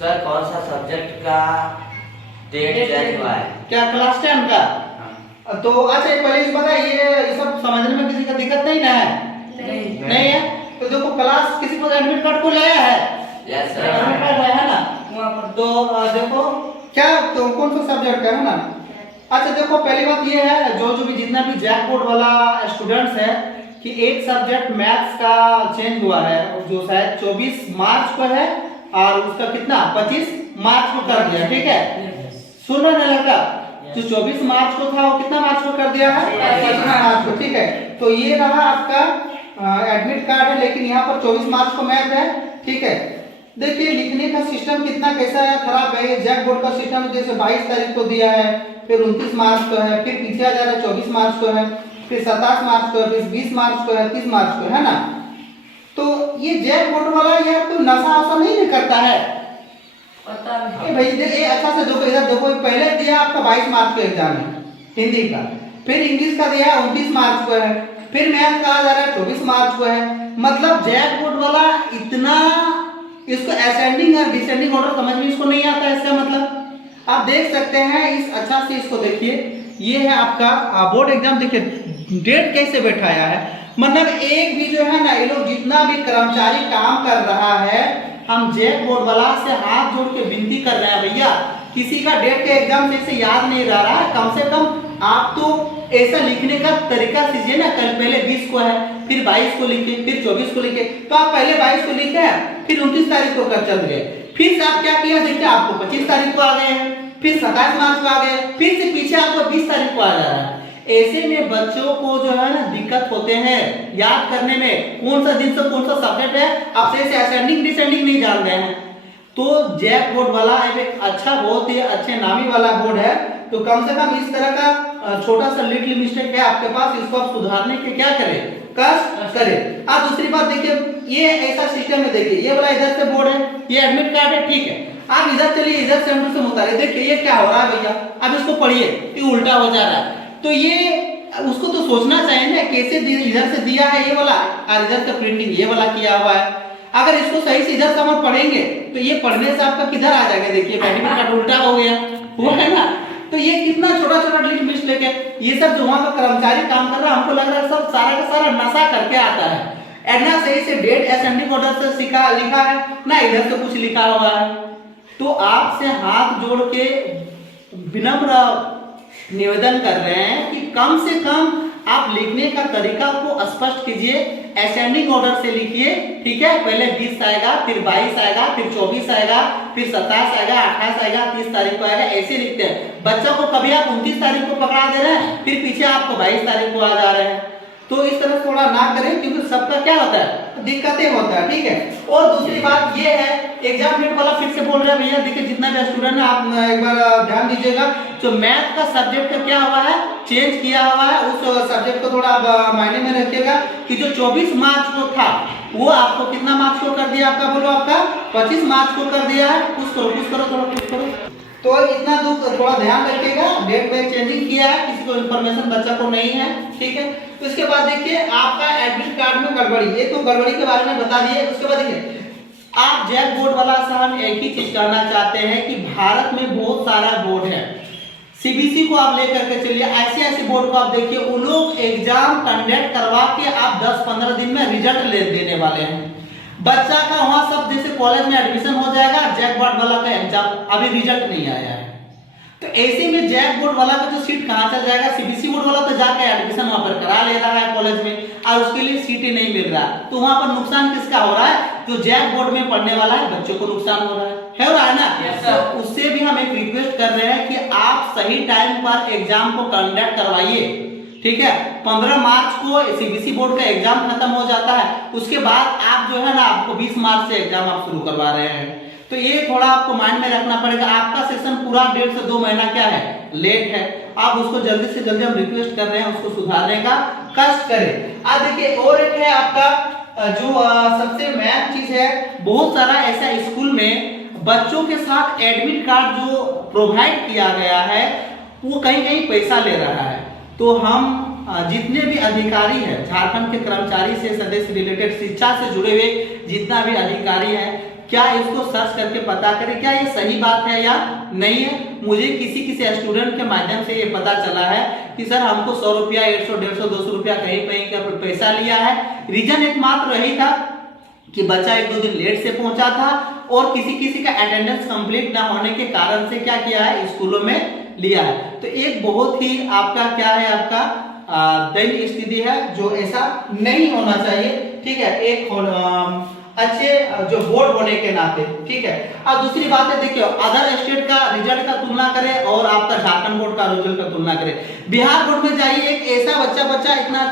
Sir कौन सा subject का डेट चेंज हुआ है? क्या क्लास 10 का? तो अच्छा पहले इस बता, ये सब समझने में किसी का दिक्कत नहीं ना है? नहीं है। तो देखो क्लास किसी को एडमिट कार्ड को लाया है? Yes sir. एडमिट कार्ड लाया है ना वहाँ पर। तो देखो क्या, तो कौन सा सब्जेक्ट का है ना? अच्छा देखो पहली बात ये है, जो भी जितना भी जैक बोर्ड वाला स्टूडेंट्स है कि एक सब्जेक्ट मैथ्स का चेंज हुआ है, जो शायद 24 मार्च को है और उसका कितना 25 मार्च को कर दिया। ठीक है, सुन रहे ना लड़का? जो 24 मार्च को था वो कितना मार्च को कर दिया है? 25 मार्च को। ठीक है, तो ये रहा आपका एडमिट कार्ड है, लेकिन यहाँ पर 24 मार्च को मैथ है। ठीक है, देखिए लिखने का सिस्टम कितना कैसा है, खराब है। ये जैक बोर्ड का सिस्टम जैसे 22 तारीख को दिया है, फिर 29 मार्च को है, फिर पीछे आ जा रहा है 24 मार्च को है, फिर 27 मार्च को है, फिर 20 मार्च को है, 30 मार्च को है ना। तो ये जैक बोर्ड वाला यार कोई नशा वशा नहीं करता है? पता नहीं भाई। ये अच्छा से देखो, इधर देखो, पहले दिया आपका 22 मार्च को एग्जाम है हिंदी का, फिर इंग्लिश का दिया 29 मार्च को है, फिर मैथ का आ जा रहा है 24 मार्च को है। मतलब जैक बोर्ड वाला इतना, इसको असेंडिंग और डिसेंडिंग ऑर्डर समझ में इसको नहीं आता है। इसका मतलब आप देख सकते हैं, इस अच्छा से इसको देखिए, ये है आपका बोर्ड एग्जाम। देखिए डेट कैसे बैठाया है, मतलब एक भी जो है ना, ये लोग जितना भी कर्मचारी काम कर रहा है, हम जैक बोर्ड वाला से हाथ जोड़ के विनती कर रहे हैं, भैया किसी का डेट के एग्जाम से याद नहीं रह रहा है, कम से कम आप तो ऐसा लिखने का तरीका सीजिए ना। कल पहले 20 को है, फिर 22 को लिखे, फिर 24 को लिखे। तो आप पहले 22 को लिखे हैं, फिर 29 तारीख को कर चल गए, फिर से आप क्या किया, देखिए आपको 25 तारीख को आ गए हैं, फिर 27 मार्च को आ गए, फिर से पीछे आपको 20 तारीख को आ जा रहा है। ऐसे में बच्चों को जो है ना दिक्कत होते हैं याद करने में, कौन सा दिन से कौन सा सब्जेक्ट है आप सही से असेंडिंग डिसेंडिंग नहीं जान रहे हैं। तो जैक बोर्ड वाला एक अच्छा, बहुत ही अच्छे नामी वाला बोर्ड है। तो कम से कम इस तरह का छोटा सा लिटिल मिस्टेक है आपके पास, इसको आप सुधारने के क्या करें, कष्ट करें। आप दूसरी बात देखिए, ये ऐसा सिस्टम है, देखिए ये वाला इधर से बोर्ड है, ये एडमिट कार्ड है। ठीक है, आप इधर चलिए, इधर सेंटर से मुताबिक देखिए ये क्या हो रहा है भैया, अब इसको पढ़िए, ये उल्टा हो जा रहा है। तो ये उसको तो सोचना चाहिए ना, कैसे इधर से दिया है ये वाला और इधर का प्रिंटिंग ये वाला किया हुआ है। अगर इसको सही से इधर से हम पढ़ेंगे तो ये पढ़ने से आपका किधर आ जाएगा, देखिए एडमिट कार्ड उल्टा हो गया, वो है ना। तो ये कितना छोटा छोटा लिटिल मिस्टेक है। ये सब जो वहां का कर्मचारी काम कर रहा है, हमको लग रहा है सब सारा का सारा नशा करके आता है। एडना सही से डेट असेंडिंग ऑर्डर से सीखा लिखा है ना, इधर से कुछ लिखा हुआ है। तो आपसे हाथ जोड़ के विनम्र निवेदन कर रहे हैं कि कम से कम आप लिखने का तरीका को स्पष्ट कीजिए, असेंडिंग ऑर्डर से लिखिए। ठीक है, पहले 20 आएगा, फिर 22 आएगा, फिर 24 आएगा, फिर 27 आएगा, 28 आएगा, 30 तारीख को आएगा, ऐसे लिखते हैं। बच्चों को कभी आप 29 तारीख को पकड़ा दे रहे हैं, फिर पीछे आपको 22 तारीख को आ जा रहे हैं। तो इस तरह थोड़ा ना करें, क्योंकि सबका क्या होता है, दिक्कतें होता है। ठीक है, और दूसरी बात ये है, एग्जाम डेट वाला फिर से बोल रहे हैं भैया, देखिए जितना भी स्टूडेंट है आप एक बार ध्यान दीजिएगा, जो मैथ का सब्जेक्ट का क्या हुआ है, चेंज किया हुआ है, उस सब्जेक्ट को थोड़ा आप मायने में रखिएगा कि जो 24 मार्च को था वो आपको कितना मार्च को कर दिया, आपका बोलो आपका 25 मार्च को कर दिया है। कुछ करो थोड़ा कुछ करो। तो इतना दुख थोड़ा ध्यान रखिएगा, डेट में चेंजिंग किया है, किसी को इन्फॉर्मेशन बच्चा को नहीं है। ठीक है, तो इसके बाद देखिए आपका एडमिट कार्ड में गड़बड़ी, ये तो गड़बड़ी के बारे में बता दिए। उसके बाद देखिए आप जैक बोर्ड वाला से हम एक ही चीज कहना चाहते हैं कि भारत में बहुत सारा बोर्ड है, सीबीएसई को आप लेकर के चलिए, ऐसे बोर्ड को आप देखिए, वो लोग एग्जाम कंडक्ट करवा के आप 10-15 दिन में रिजल्ट ले देने वाले हैं। बच्चा का वहां सब जैसे कॉलेज में एडमिशन हो जाएगा, जैक बोर्ड वाला का एग्जाम अभी रिजल्ट नहीं आया है। तो ऐसे में जैक बोर्ड वाला का जो सीट कहां चल जाएगा, सीबीएसई बोर्ड वाला तो जाके एडमिशन वहां पर करा ले रहा है कॉलेज में, और उसके लिए सीटें नहीं मिल रहा, तो वहां पर नुकसान किसका हो रहा है, जो जैक बोर्ड में पढ़ने वाला है बच्चों को नुकसान हो रहा है ना। तो उससे भी हम एक रिक्वेस्ट कर रहे हैं कि आप सही टाइम पर एग्जाम को कंडक्ट करवाइए। ठीक है, 15 मार्च को सीबीएसई बोर्ड का एग्जाम खत्म हो जाता है, उसके बाद आप जो है ना आपको 20 मार्च से एग्जाम आप शुरू करवा रहे हैं। तो ये थोड़ा आपको माइंड में रखना पड़ेगा, आपका सेशन पूरा 1.5 से 2 महीना क्या है, लेट है। आप उसको जल्दी से जल्दी हम रिक्वेस्ट कर रहे हैं उसको सुधारने का कष्ट करें। आज देखिए और एक है आपका जो सबसे मेन चीज है, बहुत सारा ऐसा स्कूल में बच्चों के साथ एडमिट कार्ड जो प्रोवाइड किया गया है वो कहीं कहीं पैसा ले रहा है। तो हम जितने भी अधिकारी हैं, झारखंड के कर्मचारी से सदस्य रिलेटेड शिक्षा से जुड़े हुए जितना भी अधिकारी हैं, क्या इसको सर्च करके पता करें क्या ये सही बात है या नहीं है। मुझे किसी स्टूडेंट के माध्यम से ये पता चला है कि सर हमको 100 रुपया 150 150 200 रुपया कहीं का पैसा लिया है। रीजन एकमात्र यही था कि बच्चा 1-2 दिन लेट से पहुंचा था और किसी का अटेंडेंस कंप्लीट ना होने के कारण से क्या किया है, स्कूलों में लिया है। तो एक बहुत ही आपका क्या है, आपका दयनीय स्थिति है जो ऐसा नहीं होना चाहिए। ठीक है, एक अच्छे जो बोर्ड होने के नाते। ठीक है, अब दूसरी बात है, देखिए अदर स्टेट का रिजल्ट का तुलना करें और आपका झारखंड बोर्ड का रिजल्ट का तुलना करें। बिहार बोर्ड में जाइए, एक ऐसा बच्चा इतना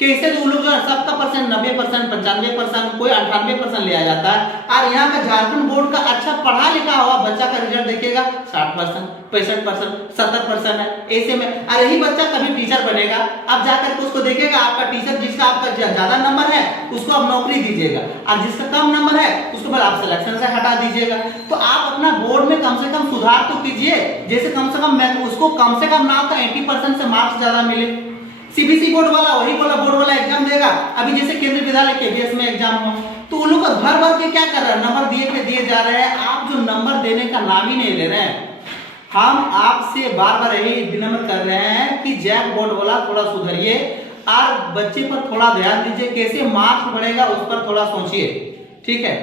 कैसे जो लोग जो 70%, 90%, 95%, कोई 98% लिया जाता है, और यहाँ का झारखंड बोर्ड का अच्छा पढ़ा लिखा हुआ बच्चा का रिजल्ट देखिएगा 60%, 65%, 70% है। ऐसे में और यही बच्चा कभी टीचर बनेगा, अब जाकर के उसको देखिएगा आपका टीचर जिसका आपका ज्यादा नंबर है उसको आप नौकरी दीजिएगा, और जिसका कम नंबर है उसको फिर आप सिलेक्शन से हटा दीजिएगा। तो आप अपना बोर्ड में कम से कम सुधार तो कीजिए, जैसे कम से कम उसको कम से कम ना तो 80% से मार्क्स ज्यादा मिले। सीबीएसई बोर्ड वाला वही बोर्ड वाला एग्जाम देगा, अभी जैसे केंद्रीय विद्यालय केवीएस में एग्जाम हो तो उन लोग भर के क्या कर रहे हैं, नंबर दिए जा रहे हैं, आप जो नंबर देने का नाम ही नहीं ले रहे हैं। हम आपसे बार यही विनम्र कर रहे हैं कि जैक बोर्ड वाला थोड़ा सुधरिए और बच्चे पर थोड़ा ध्यान दीजिए, कैसे मार्क्स बढ़ेगा उस पर थोड़ा सोचिए। ठीक है,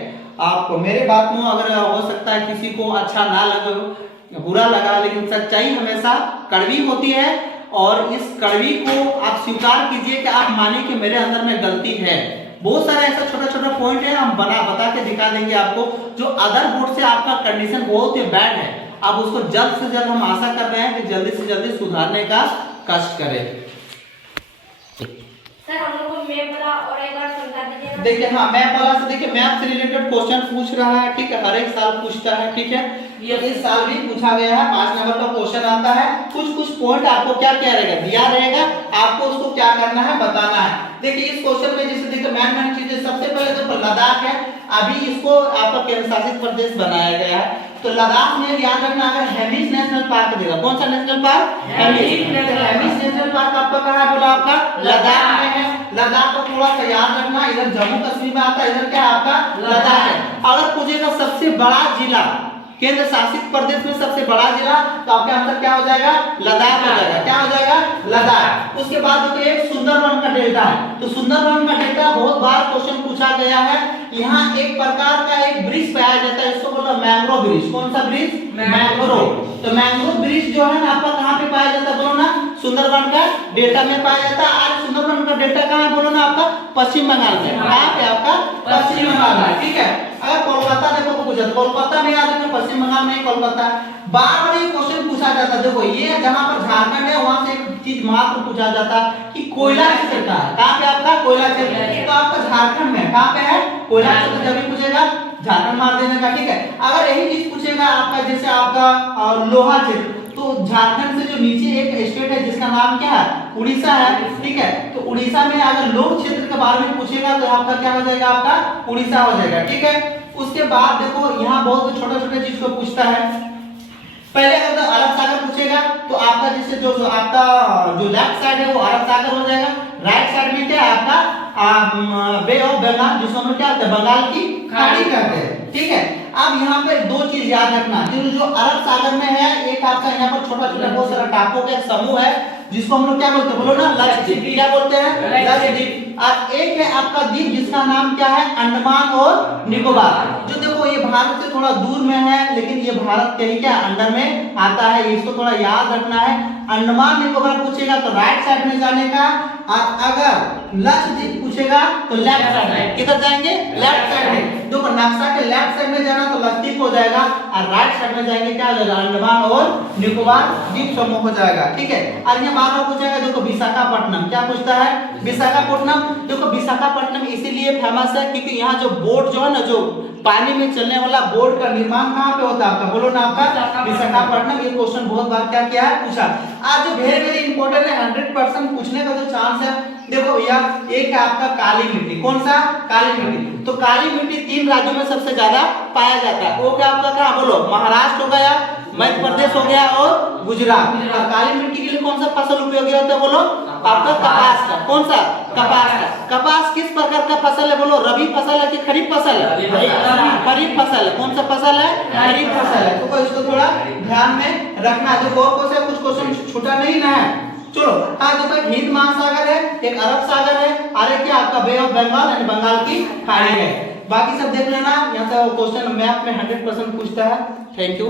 आपको मेरे बात में अगर हो सकता है किसी को अच्छा ना लगे, बुरा लगा, लेकिन सच्चाई हमेशा कड़वी होती है और इस कड़वी को आप स्वीकार कीजिए कि आप मानिए कि मेरे अंदर में गलती है। बहुत सारे ऐसा छोटा पॉइंट है, हम बता के दिखा देंगे आपको, जो अदर बोर्ड से आपका कंडीशन बहुत ही बैड है। अब उसको जल्द से जल्द हम आशा कर रहे हैं कि जल्दी से जल्दी सुधारने का कष्ट करें। सर हम लोग को मैप वाला और एक बार समझा दीजिए। देखिए हाँ, मैप वाला से देखिए मैप से रिलेटेड क्वेश्चन पूछ रहा है। ठीक है, हर एक साल पूछता है। ठीक है, ये इस साल भी पूछा गया है, 5 नंबर का क्वेश्चन आता है। कुछ पॉइंट आपको क्या रहेगा, दिया रहेगा, आपको उसको क्या करना है, बताना है। देखिए इस क्वेश्चन में जैसे देखिए मेन चीजें, सबसे पहले तो लद्दाख है, अभी इसको आपका केंद्र शासित प्रदेश बनाया गया है। तो लद्दाख में याद रखना, अगर हेमिस नेशनल पार्क देगा, कौन सा national park, Hemis national park आपका कहाँ है, बोला आपका लद्दाख में है। लद्दाख को थोड़ा सा याद रखना, इधर जम्मू कश्मीर में आता है, इधर क्या आपका लद्दाख है। अगर पूछेगा सबसे बड़ा जिला केंद्र शासित प्रदेश में, सबसे बड़ा जिला, तो आपका आंसर क्या हो जाएगा, लद्दाख हो जाएगा। क्या हो जाएगा, लद्दाख। उसके बाद देखिए एक सुंदरवन का डेल्टा है, तो सुंदरवन का डेल्टा बहुत बार क्वेश्चन पूछा गया है। यहाँ एक प्रकार का एक वृक्ष पाया जाता है, इसको बोलते हैं मैंग्रोव वृक्ष। कौन सा वृक्ष, मैंग्रोव। तो मैंग्रोव वृक्ष जो है ना आपका कहाँ पे पाया जाता है, बोलो ना, सुंदरवन का डेल्टा में पाया जाता है। और सुंदरवन का डेल्टा कहाँ है, बोलो ना, आपका पश्चिम बंगाल में। कहाँ पे आपका, पश्चिम बंगाल में। ठीक है, अगर कोलकाता देखो तो पूछा, कोलकाता में याद रखना, पश्चिम बंगाल में कोलकाता। बार ये क्वेश्चन पूछा जाता है। देखो ये जहां पर झारखंड है वहां से एक चीज मात्र पूछा जाता है कि कोयला क्षेत्र का है, कहां पे आपका कोयला क्षेत्र, तो आपका झारखंड में कहां पे है, कोयला क्षेत्र। जब भी पूछेगा झारखंड मार देने का। ठीक है, अगर यही चीज पूछेगा आपका जैसे आपका लोहा क्षेत्र, तो झारखंड से जो नीचे एक स्टेट है जिसका नाम क्या है, उड़ीसा है। ठीक है, तो उड़ीसा में अगर लोह क्षेत्र के बारे में पूछेगा तो आपका क्या हो जाएगा, आपका उड़ीसा हो जाएगा। ठीक है, उसके बाद देखो यहाँ बहुत छोटे चीज को पूछता है। पहले अगर अरब सागर पूछेगा तो आपका जैसे जो आपका जो लेफ्ट साइड है वो अरब सागर हो जाएगा, राइट साइड में क्या है आपका बे ऑफ बंगाल, जिसको हम क्या कहते हैं, बंगाल की खाड़ी कहते हैं। ठीक है, अब यहाँ पे दो चीज याद रखना, जो अरब सागर में है, एक आपका यहाँ पर छोटा बहुत सारा टापू का एक समूह है जिसको हम लोग क्या बोलते हैं, बोलो ना, लक्षद्वीप। क्या बोलते हैं, लक्षद्वीप। और एक है आपका द्वीप जिसका नाम क्या है, अंडमान और निकोबार। जो देखो ये भारत से थोड़ा दूर में है, लेकिन ये भारत के ही क्या अंडर में आता है, इसको थोड़ा याद रखना है। अंडमान निकोबार पूछेगा तो राइट साइड में जाने का, और अगर लक्षद्वीप पूछेगा तो लेफ्ट साइड में। किधर जाएंगे, लेफ्ट साइड में। देखो नक्शा के लेफ्ट साइड में जाना तो लक्षद्वीप हो जाएगा, और राइट साइड में जाएंगे क्या हो जाएगा, अंडमान और निकोबार द्वीप समूह हो जाएगा। ठीक है, और ये बार पूछेगा, देखो विशाखापट्टनम, क्या पूछता है, विशाखापट्टनम। देखो विशाखापट्टनम इसीलिए फेमस है क्योंकि यहाँ जो बोट जो है ना, जो पानी में चलने वाला बोट का निर्माण कहाँ पे होता है आपका, बोलो ना, आपका विशाखापट्टनम। ये क्वेश्चन बहुत बार क्या किया है, पूछा। आज जो वेरी इंपॉर्टेंट है, 100% पूछने का जो चांस है, देखो यह एक आपका काली मिट्टी। कौन सा, काली मिट्टी। तो काली मिट्टी 3 राज्यों में सबसे ज्यादा पाया जाता है। वो क्या आपका क्या, बोलो, महाराष्ट्र हो गया, मध्य प्रदेश हो गया और गुजरात। और काली मिट्टी के लिए कौन सा फसल उपयोगी होता है, बोलो, आपका कपास का। कौन सा? कपास का। कपास किस प्रकार का फसल है बोलो? रबी फसल है कि खरीफ फसल है? रबी फसल। खरीफ फसल है। कौन सा फसल है? खरीफ फसल है। तो इसको थोड़ा ध्यान में रखना है। देखो और कुछ क्वेश्चन छूटा नहीं ना है। चलो हाँ, देखो एक हिंद महासागर है, एक अरब सागर है, और एक क्या आपका बे ऑफ बंगाल यानी बंगाल की खाड़ी है। बाकी सब देख लेना, यहाँ से क्वेश्चन मैथ में 100% पूछता है। Thank you.